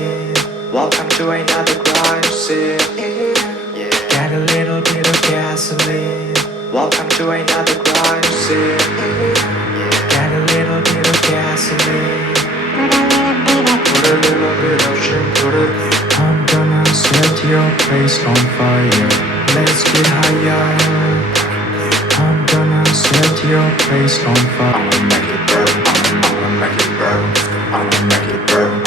gasoline. Welcome to another crime scene. Get a little bit of gasoline. Welcome to another crime scene. Get a little bit of gasoline. Put a little bit of sugar. I'm gonna set your place on fire. Let's get higher. I'm gonna set your place on fire. I'ma make it burn. I'ma make it burn. I'ma make it burn.